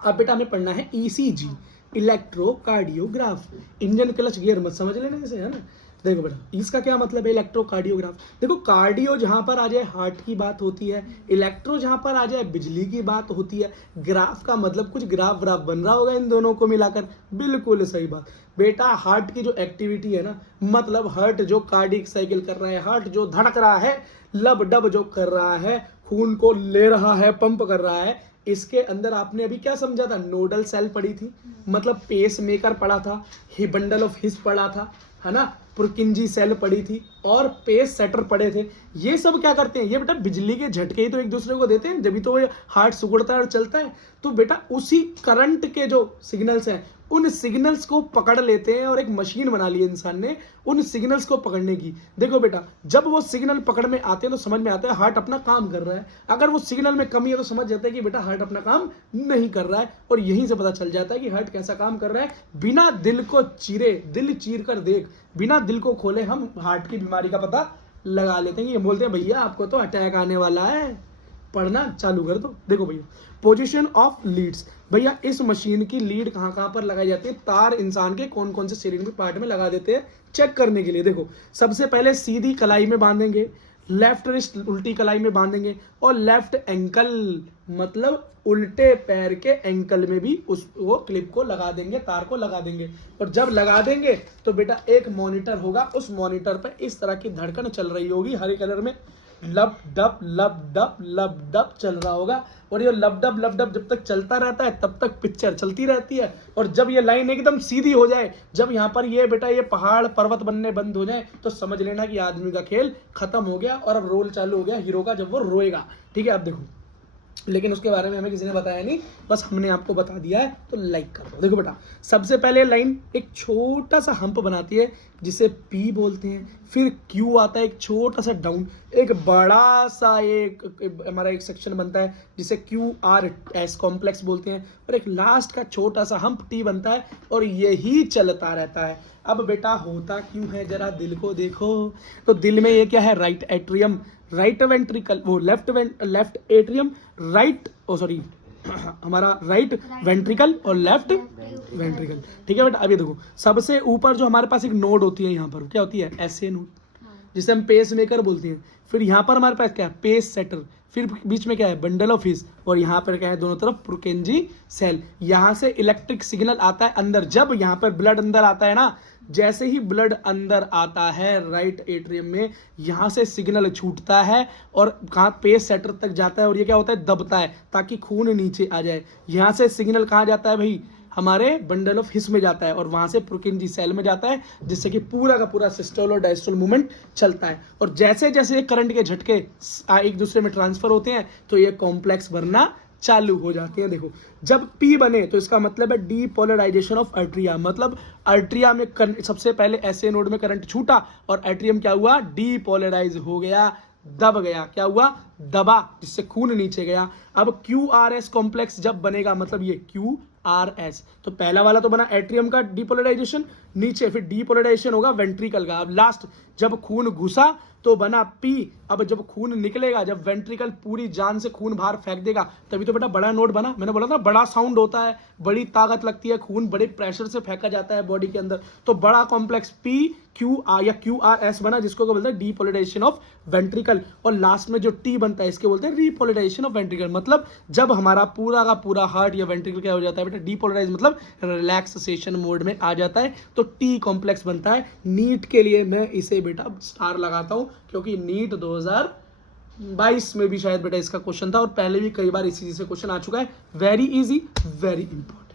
अब बेटा हमें पढ़ना है ECG, electrocardiograph. Engine clutch gear मत समझ लेना इसे, है ना। देखो बेटा इसका क्या मतलब है इलेक्ट्रोकार्डियोग्राफ। देखो कार्डियो जहां पर आ जाए हार्ट की बात होती है, इलेक्ट्रो जहां पर आ जाए बिजली की बात होती है, ग्राफ का मतलब कुछ ग्राफ व्राफ बन रहा होगा इन दोनों को मिलाकर। बिल्कुल सही बात बेटा। हार्ट की जो एक्टिविटी है ना, मतलब हार्ट जो कार्डियक साइकिल कर रहा है, हार्ट जो धड़क रहा है, लब डब जो कर रहा है, खून को ले रहा है, पंप कर रहा है, इसके अंदर आपने अभी क्या समझा था, नोडल सेल पड़ी थी, मतलब पेस मेकर पड़ा था, ही बंडल ऑफ हिस पड़ा था, है ना, पुरकिंजी सेल पड़ी थी और पेस सेटर पड़े थे। ये सब क्या करते हैं, ये बेटा बिजली के झटके ही तो एक दूसरे को देते हैं, जब भी तो हार्ट सुगड़ता है और चलता है। तो बेटा उसी करंट के जो सिग्नल्स हैं उन सिग्नल्स को पकड़ लेते हैं और एक मशीन बना ली है इंसान ने उन सिग्नल्स को पकड़ने की। देखो बेटा जब वो सिग्नल पकड़ में आते हैं तो समझ में आता है हार्ट अपना काम कर रहा है, अगर वो सिग्नल में कमी है तो समझ जाता है कि बेटा हार्ट अपना काम नहीं कर रहा है। और यहीं से पता चल जाता है कि हार्ट कैसा काम कर रहा है। बिना दिल को चीरे, दिल चीर कर देख, बिना दिल को खोले हम हार्ट की बीमारी का पता लगा लेते हैं। ये बोलते हैं भैया आपको तो अटैक आने वाला है, पढ़ना चालू कर दो। देखो भैया पोजीशन ऑफ लीड्स, भैया इस मशीन की लीड कहाँ कहाँ पर लगाई जाती है, तार इंसान के कौन कौन से शरीर में पार्ट में लगा देते हैं चेक करने के लिए। देखो सबसे पहले सीधी कलाई में बांधेंगे, लेफ्ट रिस्ट उल्टी कलाई में बांधेंगे और लेफ्ट एंकल मतलब उल्टे पैर के एंकल में भी उस वो क्लिप को लगा देंगे, तार को लगा देंगे। और जब लगा देंगे तो बेटा एक मॉनिटर होगा, उस मॉनिटर पर इस तरह की धड़कन चल रही होगी, हरे कलर में लब डब लब डब लब डब चल रहा होगा। और ये लब डब जब तक चलता रहता है तब तक पिक्चर चलती रहती है। और जब ये लाइन एकदम सीधी हो जाए, जब यहाँ पर ये बेटा ये पहाड़ पर्वत बनने बंद हो जाए, तो समझ लेना कि आदमी का खेल खत्म हो गया और अब रोल चालू हो गया हीरो का, जब वो रोएगा। ठीक है अब देखो, लेकिन उसके बारे में हमें किसी ने बताया नहीं, बस हमने आपको बता दिया है, तो लाइक कर दो। देखो बेटा सबसे पहले लाइन एक छोटा सा हम्प बनाती है जिसे पी बोलते हैं, फिर क्यू आता है एक छोटा सा डाउन, एक बड़ा सा एक हमारा एक सेक्शन बनता है जिसे क्यू आर एस कॉम्प्लेक्स बोलते हैं, और एक लास्ट का छोटा सा हम्प टी बनता है और यही चलता रहता है। अब बेटा होता क्यों है जरा दिल को देखो, तो दिल में ये क्या है, राइट एट्रियम, राइट वेंट्रिकल, वो लेफ्ट एट्रियम, राइट सॉरी हमारा राइट वेंट्रिकल और लेफ्ट वेंट्रिकल। ठीक है बेटा अब ये देखो सबसे ऊपर जो हमारे पास एक नोड होती है, यहाँ पर क्या होती है, ऐसे नोड जिसे हम पेस मेकर बोलते हैं। फिर यहाँ पर हमारे पास क्या है, पेस सेटर, फिर बीच में क्या है, बंडल ऑफ हिस, और यहाँ पर क्या है, दोनों तरफ पुरकेंजी सेल। यहाँ से इलेक्ट्रिक सिग्नल आता है अंदर, जब यहाँ पर ब्लड अंदर आता है ना, जैसे ही ब्लड अंदर आता है राइट एट्रियम में, यहाँ से सिग्नल छूटता है और कहाँ पेस सेटर तक जाता है, और ये क्या होता है, दबता है ताकि खून नीचे आ जाए। यहाँ से सिग्नल कहाँ जाता है भाई, हमारे बंडल ऑफ हिस में जाता है, और वहां से पुरकिंजी सेल में जाता है, जिससे कि पूरा का पूरा सिस्टोल और डायस्टोल मूवमेंट चलता है। और जैसे जैसे करंट के झटके एक दूसरे में ट्रांसफर होते हैं तो ये कॉम्प्लेक्स बनना चालू हो जाते हैं। देखो जब P बने तो इसका मतलब है डीपोलराइजेशन ऑफ आर्टरिया, मतलब आर्टरिया में सबसे पहले ऐसे नोड में करंट छूटा और आर्टरियम क्या हुआ, डीपोलराइज हो गया, दब गया, क्या हुआ, दबा, जिससे खून नीचे गया। अब QRS कॉम्प्लेक्स जब बनेगा, मतलब ये QRS, तो पहला वाला तो बना एट्रियम का डीपोलराइजेशन नीचे, फिर डीपोलराइजेशन होगा वेंट्रिकल का। अब लास्ट जब खून घुसा तो बना P। अब जब खून निकलेगा, जब वेंट्रिकल पूरी जान से खून बाहर फेंक देगा, तभी तो बेटा बड़ा नोड बना। मैंने बोला था बड़ा साउंड होता है, बड़ी ताकत लगती है, खून बड़े प्रेशर से फेंका जाता है बॉडी के अंदर, तो बड़ा कॉम्प्लेक्स P QR या QRS बना, जिसको बोलते हैं डीपोलराइजेशन ऑफ वेंट्रिकल। और लास्ट में जो T बनता है इसके बोलते हैं रीपोलराइजेशन ऑफ वेंट्रिकल। मतलब जब हमारा पूरा का पूरा हार्ट या वेंट्रिकल क्या हो जाता है बेटा, डीपोलराइज मतलब रिलैक्सेशन मोड में आ जाता है, तो T कॉम्प्लेक्स बनता है। नीट के लिए मैं इसे बेटा स्टार लगाता हूं, क्योंकि नीट 2022 में भी शायद बेटा इसका क्वेश्चन था, और पहले भी कई बार इसी से क्वेश्चन आ चुका है। Very easy, very important.